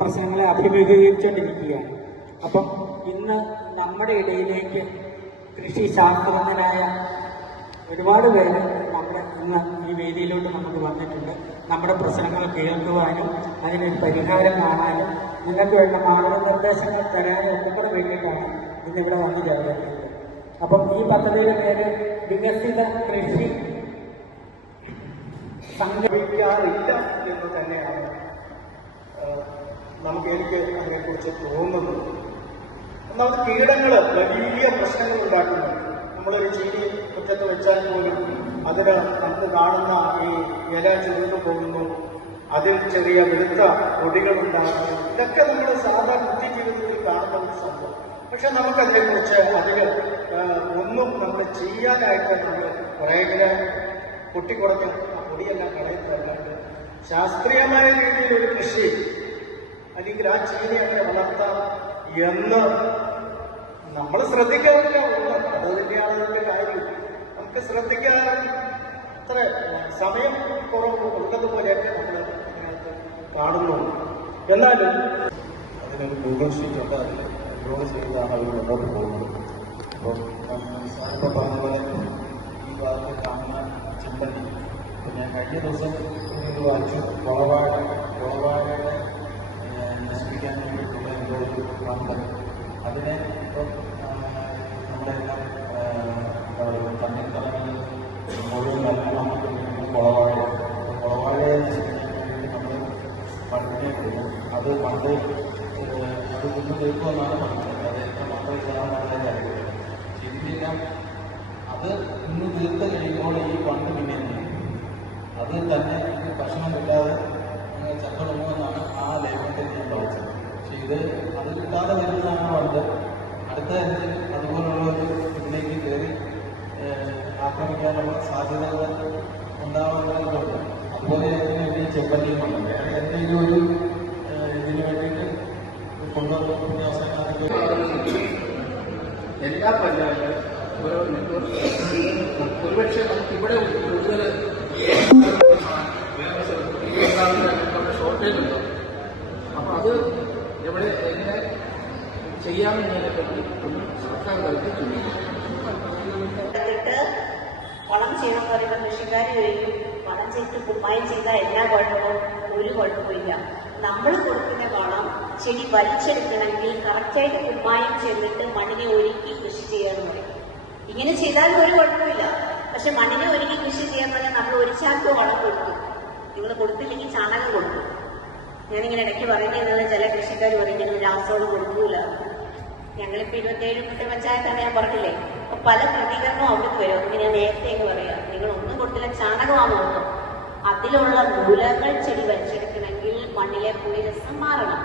പ്രശ്നങ്ങളെ അഭിമുഖീകരിച്ചുകൊണ്ടിരിക്കുകയാണ്. അപ്പം ഇന്ന് നമ്മുടെ ഇടയിലേക്ക് കൃഷി ശാസ്ത്രജ്ഞരായ ഒരുപാട് പേര് ഇന്ന് ഈ വേദിയിലോട്ട് നമുക്ക് വന്നിട്ടുണ്ട്. നമ്മുടെ പ്രശ്നങ്ങൾ കേൾക്കുവാനും അതിനൊരു പരിഹാരം കാണാനും നിങ്ങൾക്ക് വേണ്ട മാർഗനിർദ്ദേശങ്ങൾ തരാനും ഒക്കെ കൂടെ വേണ്ടിയിട്ടാണ് ഇന്നിവിടെ വന്നു ചേർന്നിട്ടുള്ളത്. അപ്പം ഈ പദ്ധതിയുടെ പേര് വികസിത കൃഷി സംഘടിപ്പിക്കാറില്ല എന്ന് തന്നെയാണ് എനിക്ക് അതിനെക്കുറിച്ച് തോന്നുന്നത്. ഒന്നാമത് കീടങ്ങൾ വലിയ പ്രശ്നങ്ങൾ ഉണ്ടാക്കുന്നുണ്ട്. നമ്മളൊരു ചീനി മുറ്റത്ത് വെച്ചാൽ പോലും അതിന് നമുക്ക് കാണുന്ന ഈ ഇല ചുരുന്നു പോകുന്നു, അതിൽ ചെറിയ വെളുത്ത പൊടികളുണ്ടാകുന്നു. ഇതൊക്കെ നമ്മൾ സാധാരണ നിത്യജീവിതത്തിൽ കാണുന്ന ഒരു സംഭവം. പക്ഷെ നമുക്കതിനെക്കുറിച്ച് അതിന് ഒന്നും നമ്മൾ ചെയ്യാനായിട്ട് നമ്മൾ കുറേങ്ങനെ പൊട്ടിക്കുറയ്ക്കും ആ പൊടിയെല്ലാം കളയുന്നതല്ലാണ്ട് ശാസ്ത്രീയമായ രീതിയിൽ ഒരു കൃഷി അല്ലെങ്കിൽ ആ ചീനി അങ്ങനെ വളർത്താം എന്ന് നമ്മൾ ശ്രദ്ധിക്കാറില്ല. അത് തന്നെയാണ് അതിൻ്റെ കാര്യം. നമുക്ക് ശ്രദ്ധിക്കാൻ അത്ര സമയം കുറവ് ഉള്ളതുപോലെയൊക്കെ നമ്മൾ അതിനകത്ത് കാണുന്നു. എന്നാലും അതിനൊരു ഗൂഗിൾ ഷീറ്റ് ഉണ്ട്, അതിൽ അപ്ലോഡ് ചെയ്താണ് അവർ മുന്നോട്ട് പോകുന്നത്. അപ്പോൾ സാറിപ്പോൾ പറഞ്ഞ പോലെ ഈ ഭാഗത്ത് കാണുന്ന ചിന്തനി ഞാൻ കഴിഞ്ഞ ദിവസം വായിച്ചു, കുളവാഴയുടെ നശിപ്പിക്കാൻ വേണ്ടിയിട്ടുള്ള എന്തോ ഒരു ഫണ്ട്, അതിനെ ഇപ്പം നമ്മളെല്ലാം തണ്ണിത്തറങ്ങി മുഴുവൻ നൽകുന്ന കുളവാഴയെ നശിപ്പിക്കാൻ വേണ്ടി നമ്മൾ ഫണ്ടിനെ കൊടുക്കും. അത് പണ്ട് അത് നിന്ന് തീർക്കുമെന്നാണ് പറഞ്ഞത്. അത് എത്ര മക്കൾ ഇല്ലാന്നാണ് അറിയില്ല. ശരിയെല്ലാം അത് ഇന്ന് തീർത്ത് കഴിയുമ്പോൾ ഈ ഫണ്ട് പിന്നെ അത് തന്നെ ഭക്ഷണമില്ലാതെ ചത്തുടങ്ങുമെന്നാണ് ആ ലേഖനത്തിൽ ഞാൻ വായിച്ചത്. പക്ഷെ അത് കിട്ടാതെ വരുന്നതാണ് ഫണ്ട്. അടുത്ത അതുപോലുള്ള ഒരു ഇതിലേക്ക് കയറി ആക്രമിക്കാനുള്ള സാധ്യതകൾ ഉണ്ടാവുന്നതുകൊണ്ട് അതുപോലെ വലിയ ചെമ്പല്ലിയുമുണ്ട്. വേറെ എന്തെങ്കിലും ഒരു ഇതിന് വേണ്ടിയിട്ട് കൊണ്ടുവന്ന അവസരങ്ങൾ എല്ലാ പഞ്ചായത്തും ഓരോ നെറ്റ്വർക്ക് ഒരുപക്ഷെ നമുക്കിവിടെ കൂടുതൽ ഷോർട്ടേജ് ഉണ്ടോ, അപ്പം അത് എവിടെ എങ്ങനെ ചെയ്യാമെന്നതിനെ പറ്റി സർക്കാർ തലത്തിൽ ചിന്തിക്കും. വളം ചെയ്യണമെന്ന് പറയുമ്പോൾ കൃഷിക്കാർ കഴിയും വളം ചെയ്ത് കുമ്മായം ചെയ്താൽ എല്ലാ കുഴപ്പവും ഒരു കുഴപ്പമില്ല. നമ്മൾ കൊടുക്കുന്ന വളം ചെടി വലിച്ചെടുക്കണമെങ്കിൽ കറക്റ്റായിട്ട് കുമ്മായം ചെയ്തിട്ട് മണ്ണിനെ ഒരുക്കി കൃഷി ചെയ്യാന്ന് പറയും. ഇങ്ങനെ ചെയ്താലും ഒരു കുഴപ്പമില്ല. പക്ഷെ മണ്ണിനെ ഒരുക്കി കൃഷി ചെയ്യാൻ പറഞ്ഞാൽ നമ്മൾ ഒരു ചാക്ക് വളം കൊടുക്കും, നിങ്ങൾ കൊടുത്തില്ലെങ്കിൽ ചാണകം കൊടുക്കും. ഞാനിങ്ങനെ ഇടയ്ക്ക് പറയുന്നത് ചില കൃഷിക്കാർ പറയും ഞങ്ങൾ രാസവളം കൊടുക്കൂല. ഞങ്ങളിപ്പോൾ 27 പഞ്ചായത്താണ് ഞാൻ പറഞ്ഞില്ലേ. അപ്പൊ പല പ്രതികരണവും അവർക്ക് വരും. ഒന്ന് ഞാൻ നേരത്തെ പറയാം, നിങ്ങൾ ഒന്നും കൊടുത്തില്ല ചാണകമാണ് ഒന്നും. അതിലുള്ള മൂലകൾ ചെടി വലിച്ചെടുക്കണമെങ്കിൽ മണ്ണിലെ പുളിരസം മാറണം.